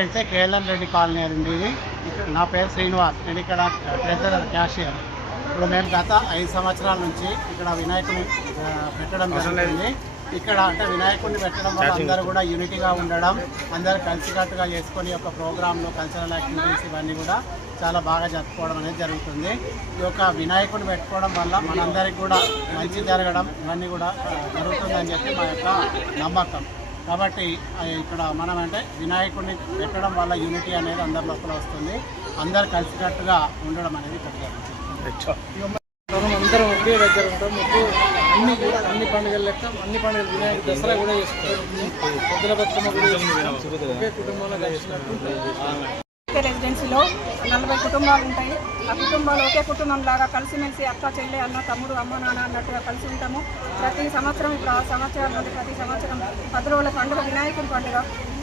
అయితే KLN Reddy colony అండి ఇది. నా పేరు శ్రీనివాస్. నేను ఇక్కడ ట్రెజరర్ క్యాషియర్. ఇప్పుడు మేము గత 5 సంవత్సరాల నుంచి ఇక్కడ వినాయకుని పెట్టడం జరుగుతుంది. ఇక్కడ అంటే వినాయకుడిని పెట్టడం వల్ల అందరూ కూడా యూనిటీగా ఉండడం, అందరూ కలిసికట్టుగా చేసుకొని ఒక ప్రోగ్రాంలు, కల్చరల్ యాక్టివిటీస్ ఇవన్నీ కూడా చాలా బాగా జరుపుకోవడం అనేది జరుగుతుంది. ఈ యొక్క వినాయకుడిని పెట్టుకోవడం వల్ల మనందరికీ కూడా మంచి జరగడం ఇవన్నీ కూడా జరుగుతుందని చెప్పి మా యొక్క నమ్మకం. కాబట్టి ఇక్కడ మనం అంటే వినాయకుడిని పెట్టడం వల్ల యూనిటీ అనేది అందరి లోపల వస్తుంది, అందరు కలిసికట్టుగా ఉండడం అనేది ఇక్కడ జరుగుతుంది. అందరం ఒకే దగ్గర ఉంటాం. అన్ని పండుగలు లెక్క అన్ని పండుగలు వినాయక దసరా కూడా చేసుకుంటాం, పొద్దుల బతుకమ్మ కూడా చేసుకుంటాం. ఒకే కుటుంబంలో కలిసినట్టు రెసిడెన్సీలో 40 కుటుంబాలు ఉంటాయి. ఆ కుటుంబాలు ఒకే కుటుంబం లాగా కలిసిమెలిసి అక్క చెల్లె అన్న తమ్ముడు అమ్మ నాన్న అన్నట్టుగా కలిసి ఉంటాము. ప్రతి సంవత్సరం ఇప్పుడు ఆ సంవత్సరం నుండి ప్రతి సంవత్సరం 10 రోజుల పండుగ వినాయకుడి పండుగ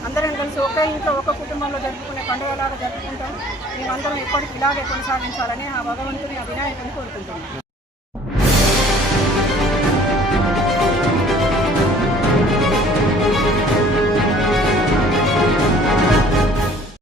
అందరం కలిసి ఒకే ఇంట్లో ఒక కుటుంబంలో జరుపుకునే పండుగలాగా జరుపుకుంటాం. మేమందరం ఎప్పటికీ ఇలాగే కొనసాగించాలని ఆ భగవంతుని ఆ వినాయకుని కోరుకుంటాం.